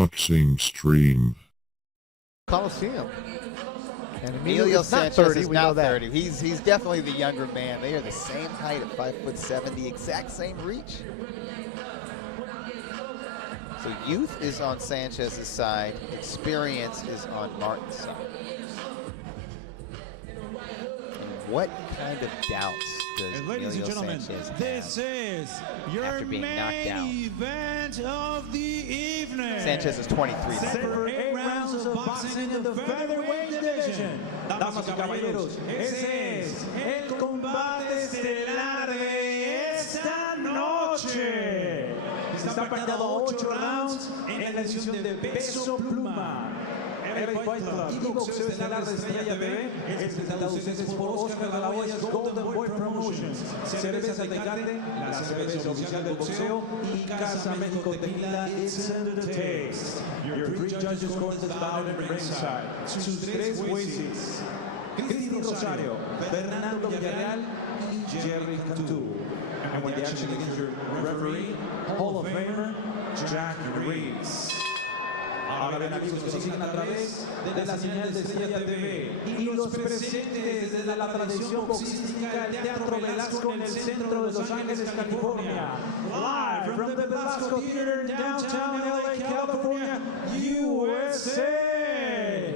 Boxing Stream. Coliseum. And Emilio Sanchez 30, is we now know that. 30. He's definitely the younger man. They are the same height at 5'7", the exact same reach. So youth is on Sanchez's side, experience is on Martin's side. And what kind of doubts does Emilio Sanchez have this is your after being knocked out? Event of the evening. Sanchez is 23 now. For 8 rounds of boxing in the featherweight division. Damas y caballeros, ese es el combate estelar de esta noche. Está pactado 8 rounds en la edición de peso pluma. El Fight Club y boxeo estelar de Estrella TV es presentado a ustedes por Oscar de la Hoya's Golden Boy Promotions, Cerveza Tecate, la cerveza oficial del boxeo, y Casa México Tequila, it's in the taste. Your 3 judges courses out at ringside. Sus 3 jueces, Cristi Rosario, Fernando Villarreal y Jerry Cantú. And when the action against your referee, Hall of Famer, Jack Reeves. Ahora ven amigos que nos siguen a través de la señal de Estrella TV y los presentes desde la tradición boxística del Teatro Velasco en el centro de Los Ángeles, California. Live from the Velasco Theater in downtown LA, California, USA.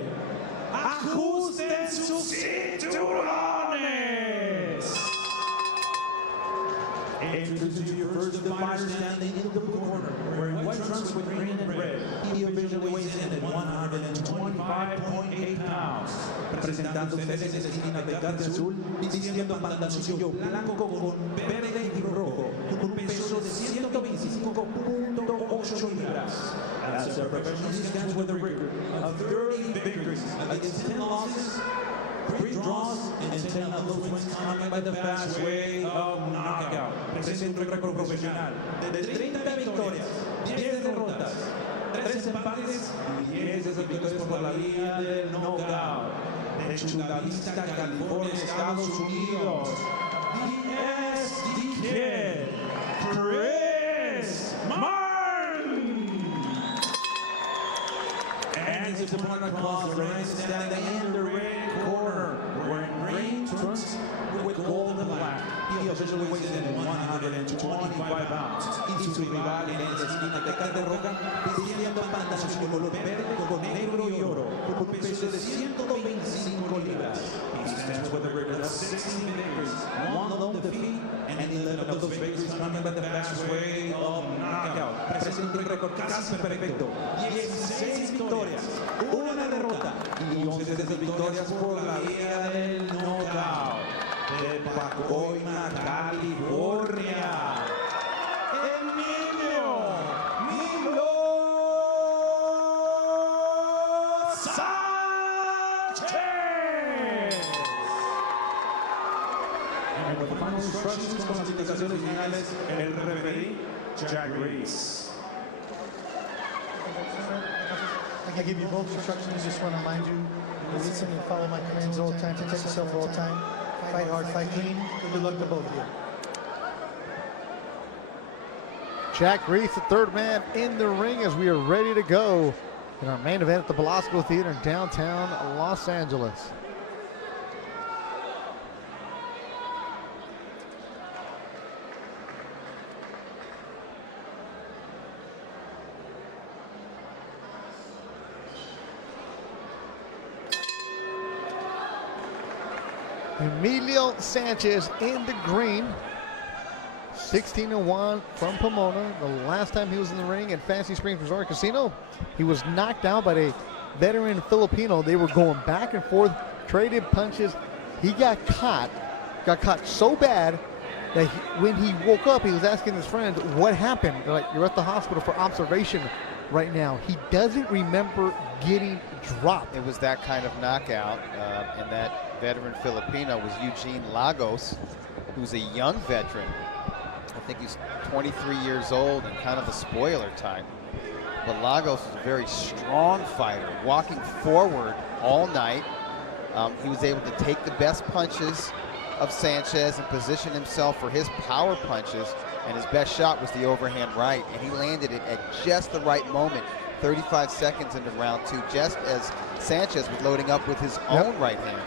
Ajusten sus cinturones. Introducing to your first fighter standing in the corner, wearing white trunks with green and red. He officially weighs in at 125.8 pounds. Presentándose en la esquina de Carte Azul, vistiendo pantaloncillo blanco con verde y rojo, con un peso de 125.8 libras. As a professional, he stands with a record of 30 victories against 10 losses, 3 draws, and 10 of those wins coming by the fast way of knockout. Presenta un récord profesional de 30 victorias, 10 derrotas, 3 empates y 10 de esas victorias por la vía del knockout. De Chula Vista, California, Estados Unidos. The SD Kid, Chris Martin. And his opponent across the ring, standing in the ring corner, wearing green trunks with gold and black. He officially weighs in at 125 pounds. Y su rival en la esquina de Carte Roja, vistiendo pantalones de color verde con negro y oro, con un peso de 125 libras. He stands with a record of 16 victories, 1 lone defeat, and 11 of those victories coming by the fast way of knockout. Presenta un récord casi perfecto, 16 victorias, 1 derrota y 11 de esas victorias por la vía del knockout. De Pacoima, California, Emilio Sanchez. And with the final instructions, con las indicaciones finales, el referee, Jack Reeves. I give you both instructions. Just want to remind you to listen and follow my commands all the time, protect yourself all the time. Fight hard, fight clean. Good luck to both of you. Jack Reeves, the 3rd man in the ring, as we are ready to go in our main event at the Velasco Theater in downtown Los Angeles. Emilio Sanchez in the green, 16-1 from Pomona. The last time he was in the ring at Fancy Springs Resort Casino, he was knocked out by a veteran Filipino. They were going back and forth, traded punches. He got caught so bad that when he woke up, he was asking his friends, what happened? They're like, you're at the hospital for observation right now. He doesn't remember getting dropped. It was that kind of knockout, and that veteran Filipino was Eugene Lagos, who's a young veteran. I think he's 23 years old and kind of a spoiler type. But Lagos is a very strong fighter, walking forward all night. He was able to take the best punches of Sanchez and position himself for his power punches, and his best shot was the overhand right, and he landed it at just the right moment. 35 seconds into round 2, just as Sanchez was loading up with his own right hand.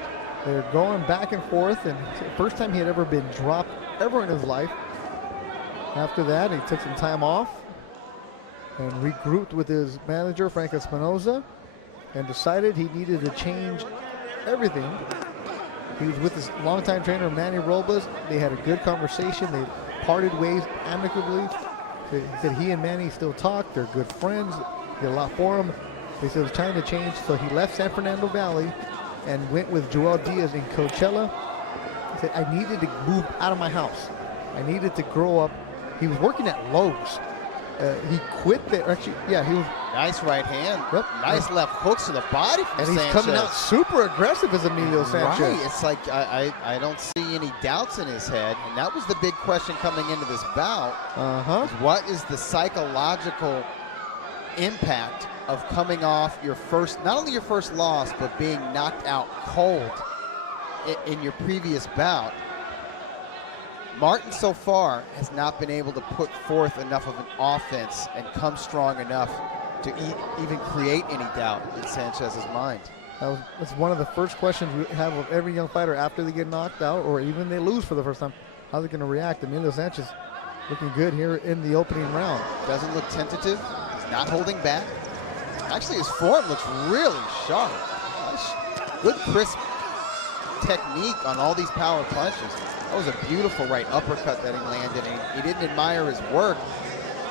They're going back and forth, and it's the first time he had ever been dropped ever in his life. After that, he took some time off and regrouped with his manager, Frank Espinoza, and decided he needed to change everything. He was with his longtime trainer, Manny Robles. They had a good conversation. They parted ways amicably. He said he and Manny still talk. They're good friends. Did a lot for him. They said it was time to change, so he left San Fernando Valley and went with Joel Diaz in Coachella. He said, I needed to move out of my house. I needed to grow up. He was working at Lowe's. He quit there. Actually, yeah, he was. Nice right hand. Yep. Nice left hooks to the body from And he's Sanchez. coming out super aggressive as Emilio Sanchez. Right. It's like I don't see any doubts in his head. And that was the big question coming into this bout. Uh-huh. What is the psychological impact of coming off your first, not only your first loss, but being knocked out cold in your previous bout? Martin so far has not been able to put forth enough of an offense and come strong enough to even create any doubt in Sanchez's mind. That's one of the first questions we have of every young fighter after they get knocked out or even they lose for the first time. How's it going to react? Emilio Sanchez looking good here in the opening round. Doesn't look tentative. He's not holding back. Actually, his form looks really sharp. Nice, good, crisp technique on all these power punches. That was a beautiful right uppercut that he landed. And he didn't admire his work.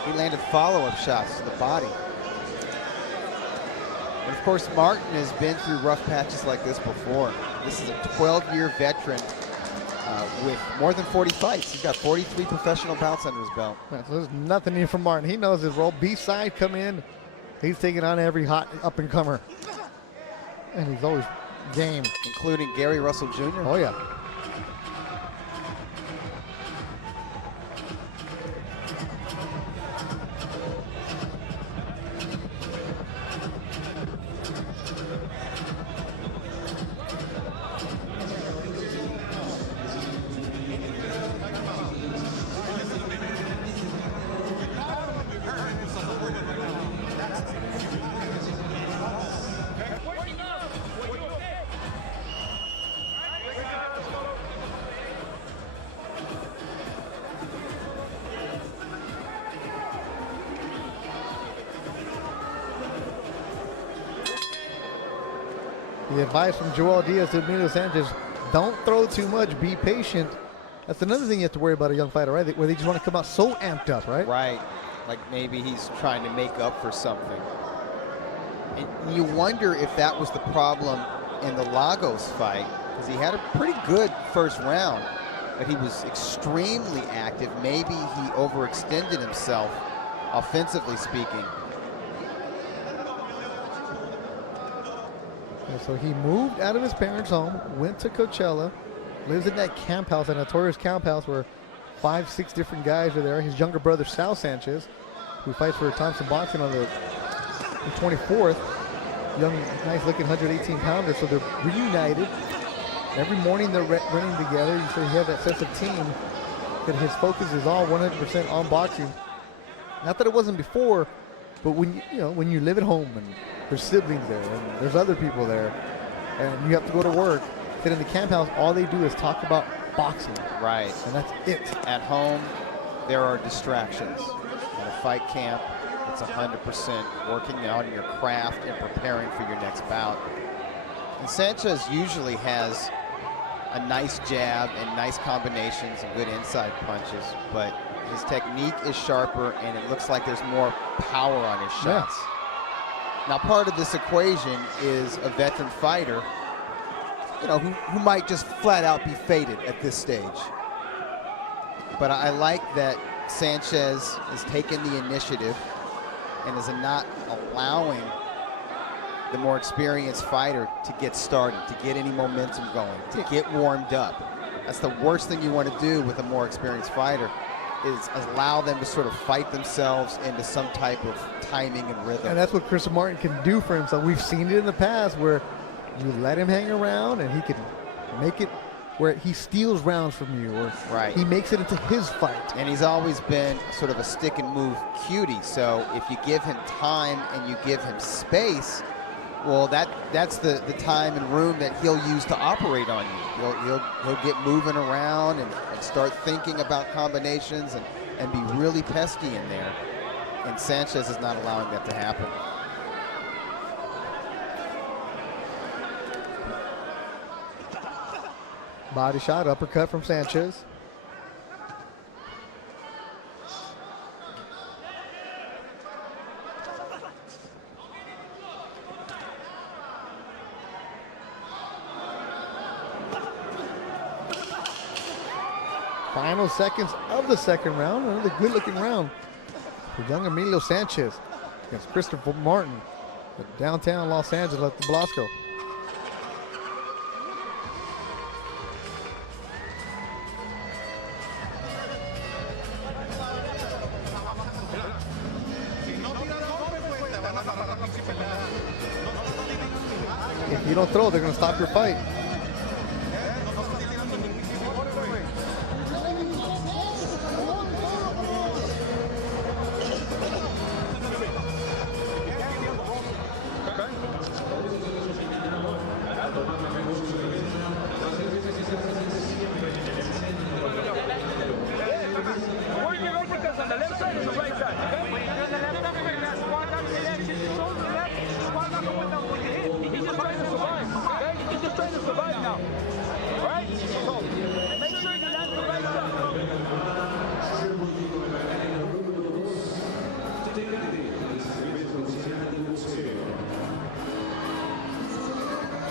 He landed follow-up shots to the body. And of course, Martin has been through rough patches like this before. This is a 12-year veteran with more than 40 fights. He's got 43 professional bouts under his belt. So there's nothing new from Martin. He knows his role. B-side come in. He's taking on every hot up-and-comer. And he's always game. Including Gary Russell Jr. Oh, yeah. The advice from Joel Diaz to Emilio Sanchez, don't throw too much, be patient. That's another thing you have to worry about a young fighter, right? Where they just want to come out so amped up, right? Right. Like maybe he's trying to make up for something. And you wonder if that was the problem in the Lagos fight, because he had a pretty good first round, but he was extremely active. Maybe he overextended himself, offensively speaking. So he moved out of his parents' home, went to Coachella, lives in that camp house, a notorious camp house where 5, 6 different guys are there. His younger brother, Sal Sanchez, who fights for Thompson Boxing on the 24th. Young, nice-looking 118-pounder, so they're reunited. Every morning they're running together. You say he has that sense of team, that his focus is all 100% on boxing. Not that it wasn't before, but when you live at home and there's siblings there and there's other people there and you have to go to work, then in the camp house, all they do is talk about boxing. Right. And that's it. At home, there are distractions. At a fight camp, it's 100% working on your craft and preparing for your next bout. And Sanchez usually has a nice jab and nice combinations and good inside punches, but his technique is sharper and it looks like there's more power on his shots. Yeah. Now, part of this equation is a veteran fighter, who might just flat out be faded at this stage. But I like that Sanchez has taken the initiative and is not allowing the more experienced fighter to get started, to get any momentum going, to get warmed up. That's the worst thing you want to do with a more experienced fighter, is allow them to sort of fight themselves into some type of timing and rhythm. And that's what Chris Martin can do for himself. We've seen it in the past where you let him hang around and he can make it where he steals rounds from you, or Right. he makes it into his fight. And he's always been sort of a stick and move cutie. So if you give him time and you give him space, well, that's the time and room that he'll use to operate on you. He'll get moving around and start thinking about combinations and be really pesky in there. And Sanchez is not allowing that to happen. Body shot, uppercut from Sanchez. Final seconds of the second round. Another good-looking round for young Emilio Sanchez against Christopher Martin at downtown Los Angeles at the Blasco. If you don't throw, they're going to stop your fight.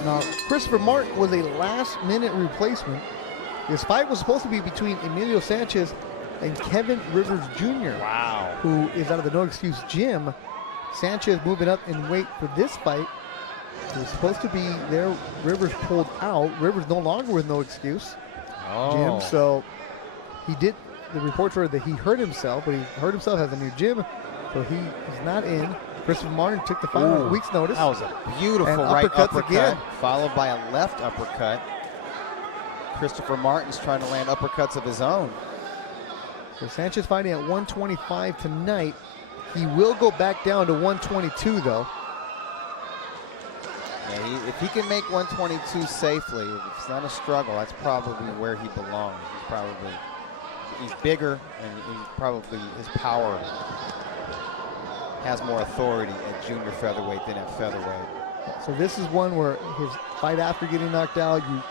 Now, Christopher Martin was a last-minute replacement. This fight was supposed to be between Emilio Sanchez and Kevin Rivers Jr. Wow. Who is out of the No Excuse gym. Sanchez moving up in weight for this fight. It was supposed to be there. Rivers pulled out. Rivers no longer with No Excuse gym. So he did. The reports were that he hurt himself, but he hurt himself, has a new gym, so he is not in. Christopher Martin took the fight on a week's notice. That was a beautiful And right uppercuts uppercut, again. followed by a left uppercut. Christopher Martin's trying to land uppercuts of his own. So Sanchez fighting at 125 tonight. He will go back down to 122 though. Yeah, if he can make 122 safely, if it's not a struggle, that's probably where he belongs. He's bigger, and his power has more authority at junior featherweight than at featherweight. So this is one where his fight after getting knocked out, you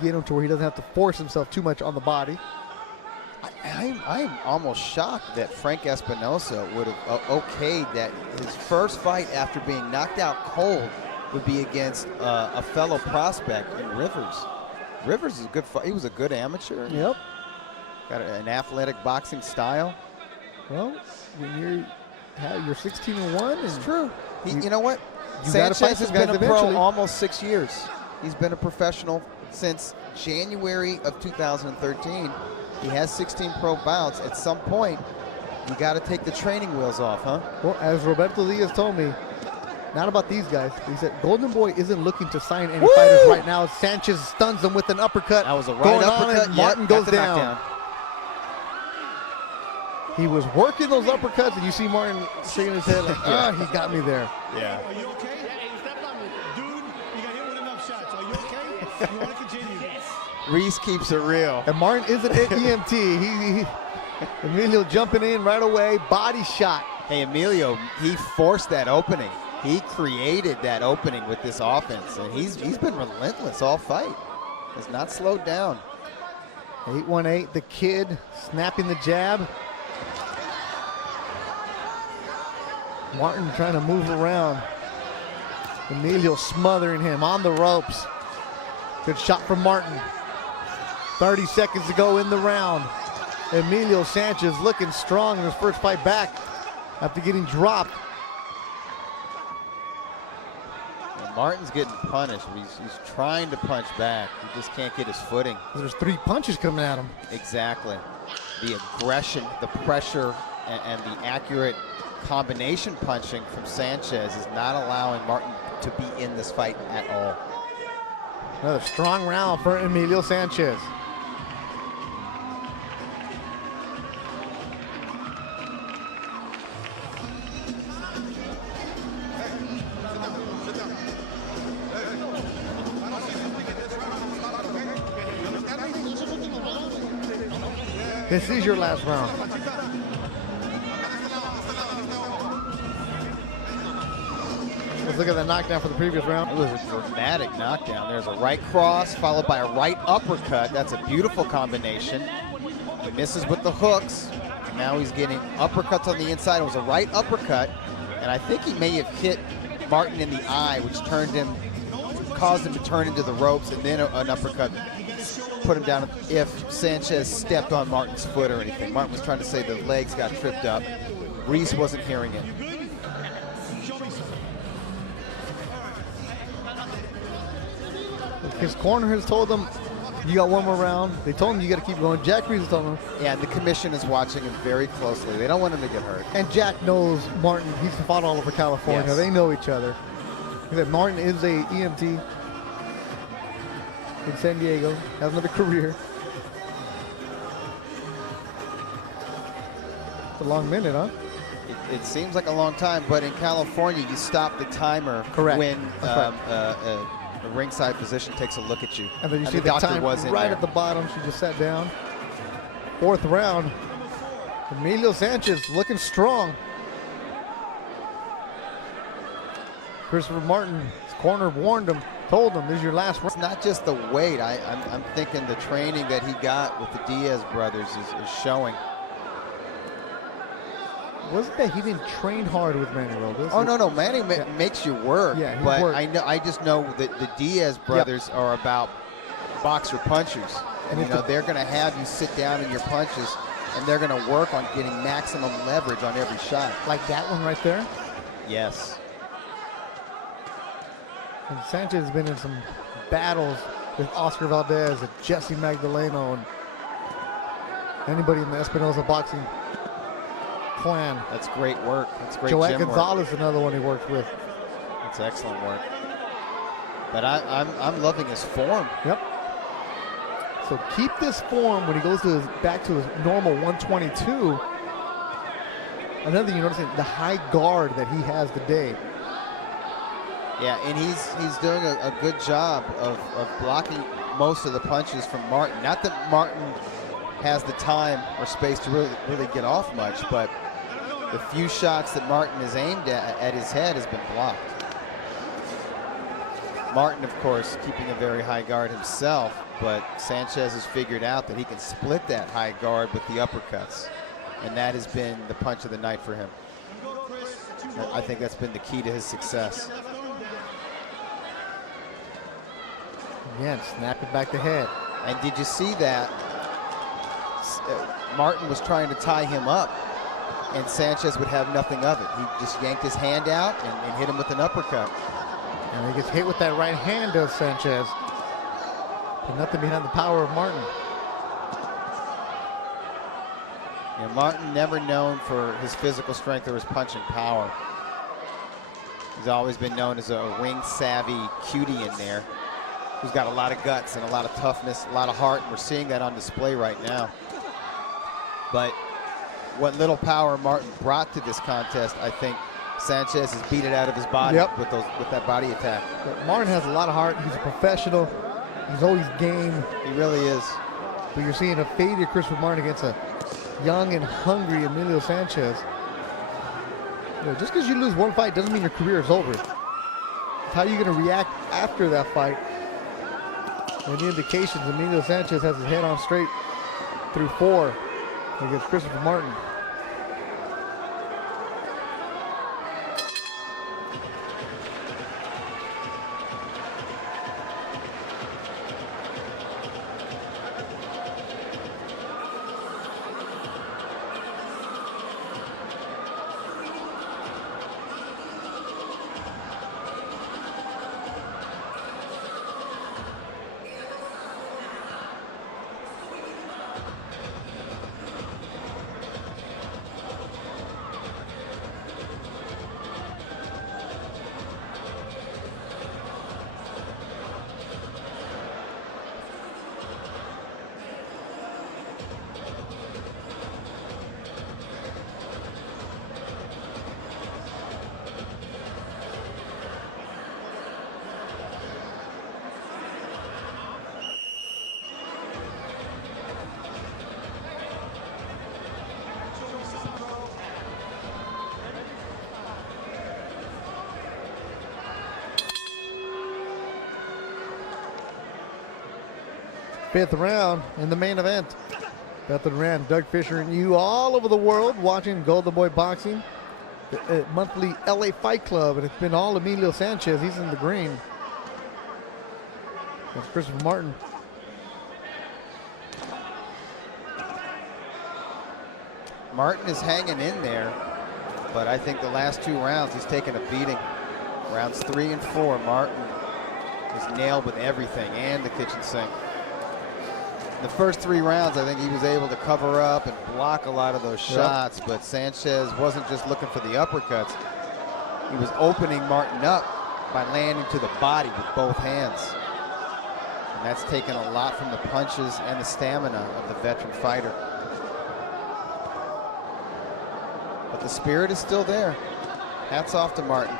get him to where he doesn't have to force himself too much on the body. I'm almost shocked that Frank Espinosa would have okayed that his first fight after being knocked out cold would be against a fellow prospect in Rivers. Rivers is a good fight. He was a good amateur. Yep. Got an athletic boxing style. Well, when you're 16-1, It's true. You know what? You gotta fight Sanchez has some guys been a eventually. pro almost 6 years. He's been a professional since January of 2013. He has 16 pro bouts. At some point, you got to take the training wheels off, huh? Well, as Roberto Diaz told me, not about these guys. He said Golden Boy isn't looking to sign any fighters right now. Sanchez stuns him with an uppercut. That was a right going uppercut. on, and Martin Yep, goes got the down. knockdown. He was working those uppercuts, and you see Martin shaking his head like, he got me there. Yeah. Are you okay? Yeah, you stepped on me. Dude, you got hit with enough shots. Are you okay? You want to continue? Reese keeps it real. And Martin isn't an EMT. Emilio jumping in right away, body shot. Hey, Emilio, he forced that opening. He created that opening with this offense, and he's been relentless all fight. Has not slowed down. 818, the kid snapping the jab. Martin trying to move around. Emilio smothering him on the ropes. Good shot from Martin. 30 seconds to go in the round. Emilio Sanchez looking strong in his first fight back after getting dropped. And Martin's getting punished. He's trying to punch back. He just can't get his footing. There's 3 punches coming at him. Exactly. The aggression, the pressure, and the accurate combination punching from Sanchez is not allowing Martin to be in this fight at all. Another strong round for Emilio Sanchez. This is your last round. Let's look at the knockdown for the previous round. It was a dramatic knockdown. There's a right cross followed by a right uppercut. That's a beautiful combination. He misses with the hooks. Now he's getting uppercuts on the inside. It was a right uppercut, and I think he may have hit Martin in the eye, which caused him to turn into the ropes, and then an uppercut put him down if Sanchez stepped on Martin's foot or anything. Martin was trying to say the legs got tripped up. Reese wasn't hearing it. His corner has told him, you got one more round. They told him you got to keep going. Jack Reese has told him. Yeah, and the commission is watching him very closely. They don't want him to get hurt. And Jack knows Martin. He's fought all over California. Yes. They know each other. He said Martin is a EMT in San Diego. Has another career. It's a long minute, huh? It seems like a long time, but in California, you stop the timer. Correct. When the ringside physician takes a look at you. And then you see the doctor time was in right there. at the bottom. She just sat down. Fourth round. Emilio Sanchez looking strong. Christopher Martin, his corner warned him, told him, this is your last round. It's not just the weight. I'm thinking the training that he got with the Diaz brothers is showing. Wasn't that he didn't train hard with Manny Robles? Oh, no, Manny makes you work. Yeah, he but worked. I just know that the Diaz brothers are about boxer punchers. And they're going to have you sit down in your punches, and they're going to work on getting maximum leverage on every shot. Like that one right there? Yes. And Sanchez has been in some battles with Oscar Valdez and Jesse Magdaleno and anybody in the Espinosa boxing clan. That's great work. That's great Joette gym work. Gonzalez, another one he worked with. That's excellent work. But I'm loving his form. Yep. So keep this form when he goes to back to his normal 122. Another thing you notice, the high guard that he has today. Yeah, and he's doing a good job of blocking most of the punches from Martin. Not that Martin has the time or space to really get off much, but the few shots that Martin has aimed at his head has been blocked. Martin, of course, keeping a very high guard himself, but Sanchez has figured out that he can split that high guard with the uppercuts, and that has been the punch of the night for him. I think that's been the key to his success. Again, snapping back the head. And did you see that? Martin was trying to tie him up, and Sanchez would have nothing of it. He just yanked his hand out and hit him with an uppercut. And he gets hit with that right hand, does Sanchez. But nothing behind the power of Martin. Yeah, Martin never known for his physical strength or his punching power. He's always been known as a ring-savvy cutie in there, who's got a lot of guts and a lot of toughness, a lot of heart, and we're seeing that on display right now. But what little power Martin brought to this contest, I think Sanchez has beat it out of his body with that body attack. But Martin has a lot of heart. He's a professional. He's always game. He really is. But you're seeing a faded Christopher Martin against a young and hungry Emilio Sanchez. You know, just because you lose one fight doesn't mean your career is over. It's how you're going to react after that fight. And the indications, Emilio Sanchez has his head on straight through 4 against Christopher Martin. 5th round in the main event. Beth and Rand, Doug Fisher, and you all over the world watching Golden Boy Boxing, the monthly LA Fight Club, and it's been all Emilio Sanchez. He's in the green. That's Christopher Martin. Martin is hanging in there, but I think the last 2 rounds he's taken a beating. Rounds 3 and 4, Martin was nailed with everything and the kitchen sink. The first 3 rounds, I think he was able to cover up and block a lot of those shots, but Sanchez wasn't just looking for the uppercuts. He was opening Martin up by landing to the body with both hands. And that's taken a lot from the punches and the stamina of the veteran fighter. But the spirit is still there. Hats off to Martin.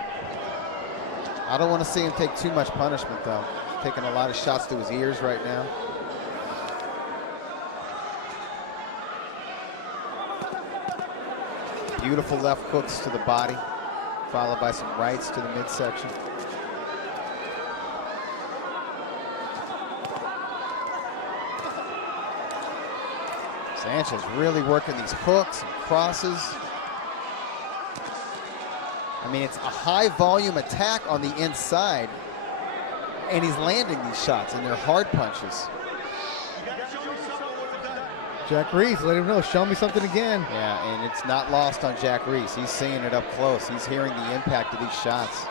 I don't want to see him take too much punishment, though. He's taking a lot of shots to his ears right now. Beautiful left hooks to the body, followed by some rights to the midsection. Sanchez really working these hooks and crosses. I mean, it's a high volume attack on the inside, and he's landing these shots, and they're hard punches. Jack Reese, let him know, show me something again. Yeah, and it's not lost on Jack Reese. He's seeing it up close. He's hearing the impact of these shots.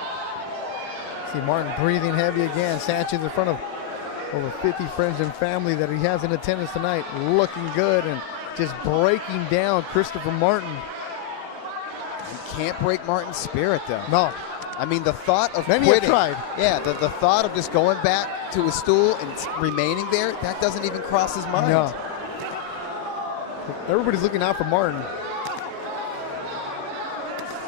See Martin breathing heavy again. Sanchez in front of over 50 friends and family that he has in attendance tonight, looking good and just breaking down Christopher Martin. You can't break Martin's spirit, though. No. I mean, the thought of Many quitting. have tried. Yeah, the thought of just going back to his stool and remaining there, that doesn't even cross his mind. No. Everybody's looking out for Martin.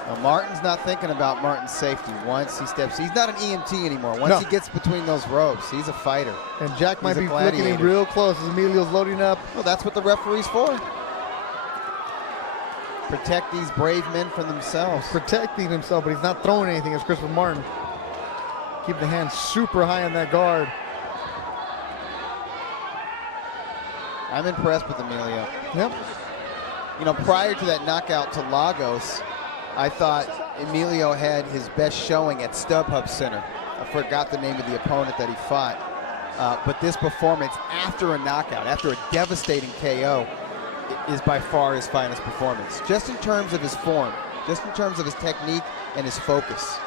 Well, Martin's not thinking about Martin's safety once he steps. He's not an EMT anymore. Once he gets between those ropes, he's a fighter. And Jack might He's be a looking in gladiator. real close as Emilio's loading up. Well, that's what the referee's for. Protect these brave men from themselves. Protecting himself, but he's not throwing anything as Christopher Martin. Keep the hands super high on that guard. I'm impressed with Emilio. Yep. You know, prior to that knockout to Lagos, I thought Emilio had his best showing at StubHub Center. I forgot the name of the opponent that he fought. But this performance after a knockout, after a devastating KO, is by far his finest performance. Just in terms of his form, just in terms of his technique and his focus.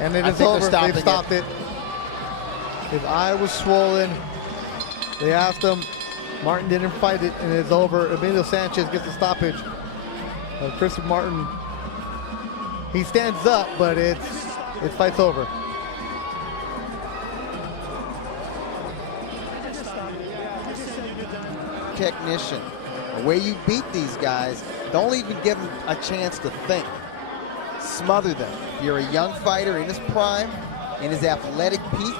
And it I is think over. they're They've stopped it. His eye was swollen. They asked him. Martin didn't fight it, and it's over. Emilio Sanchez gets the stoppage. Christopher Martin, he stands up, but it's fight's over. Technician, the way you beat these guys, don't even give them a chance to think. Smother them. If you're a young fighter in his prime, in his athletic peak,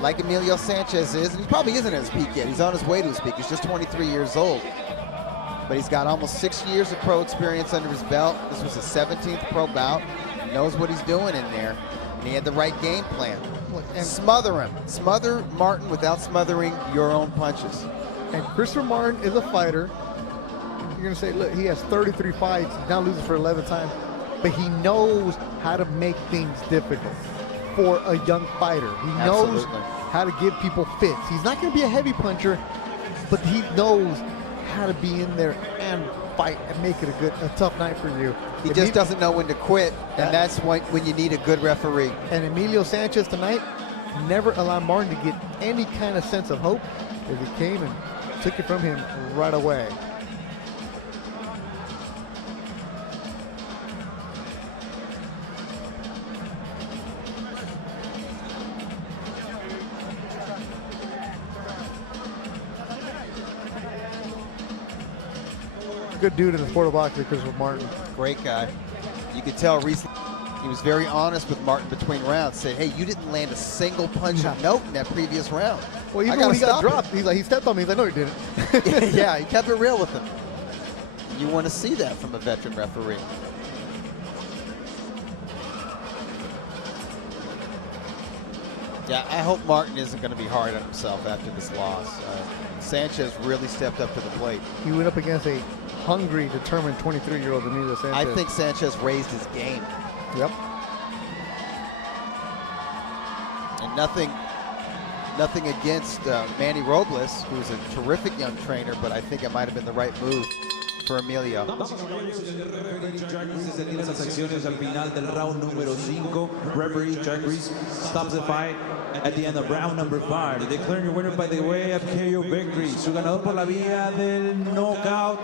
like Emilio Sanchez is, and he probably isn't at his peak yet. He's on his way to his peak. He's just 23 years old. But he's got almost 6 years of pro experience under his belt. This was his 17th pro bout. He knows what he's doing in there, and he had the right game plan. And smother him. Smother Martin without smothering your own punches. And Christopher Martin is a fighter. You're going to say, look, he has 33 fights. He's now losing for 11 times. But he knows how to make things difficult for a young fighter. He knows how to give people fits. He's not going to be a heavy puncher, but he knows how to be in there and fight and make it a tough night for you. He just doesn't know when to quit, and that's when you need a good referee. And Emilio Sanchez tonight never allowed Martin to get any kind of sense of hope as he came and took it from him right away. good dude in the sport of boxing, Christopher Martin. Great guy. You could tell recently he was very honest with Martin between rounds, said, hey, you didn't land a single punch of note in that previous round. Well, even when he got dropped, he stepped on me. He's like, no, he didn't. Yeah, he kept it real with him. You want to see that from a veteran referee. Yeah, I hope Martin isn't going to be hard on himself after this loss. Sanchez really stepped up to the plate. He went up against a hungry, determined 23-year-old Emilio Sanchez. I think Sanchez raised his game. Yep. And nothing against Manny Robles, who's a terrific young trainer, but I think it might have been the right move for Emilio. Se tienen las acciones al final del round número 5. Referee Jack Reese stops the fight at the end of round number 5. Declaring your winner by the way of KO victory. Su ganador por la vía del knockout,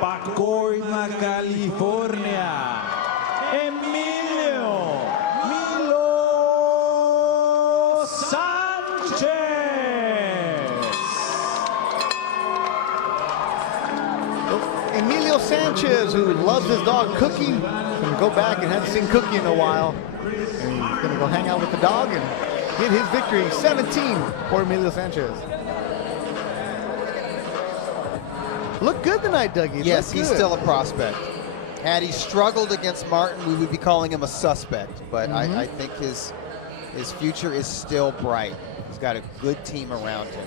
Pacoima, California, Emilio Sanchez. Emilio Sanchez, who loves his dog Cookie, can go back and hasn't seen Cookie in a while. And he's going to go hang out with the dog and get his victory. 17 for Emilio Sanchez. Look good tonight, Dougie. Yes, Look he's good. still a prospect. Had he struggled against Martin, we would be calling him a suspect. But I think his future is still bright. He's got a good team around him.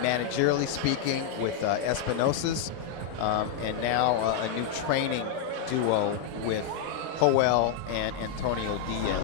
Managerially speaking, with Espinosa's, and now a new training duo with Joel and Antonio Diaz.